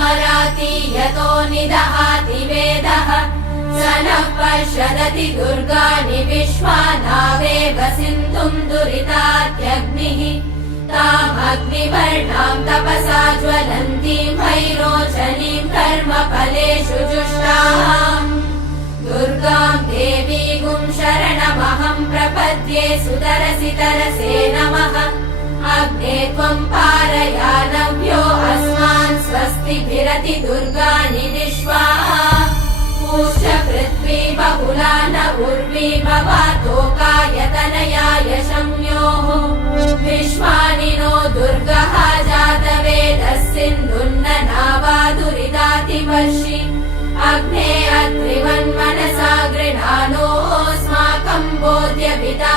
मराति यतो निदहाति वेदः स नः पश्यदति दुर्गाणि विश्वानावेव सिन्धुम् दुरितात्यग्निः तामग्निवर्णाम् तपसा ज्वलन्तीम् भैरोचनीम् कर्मफलेषु जुष्टाम् दुर्गाम् देवीगुम् शरणमहम् प्रपद्ये सुतरसि तरसे नमः अग्ने त्वम् पारयानव्यो अस्मान् स्वस्तिभिरति दुर्गाणि विश्वाः पूष्य पृथ्वी बहुला न उर्वी भवातोकायतनयाय शम्योः विश्वानि नो दुर्गः जातवेदः सिन्धुन्न नावादुरिदातिवर्षि अग्ने अत्रिवन्मनसा गृणानोऽस्माकम् बोध्यभिता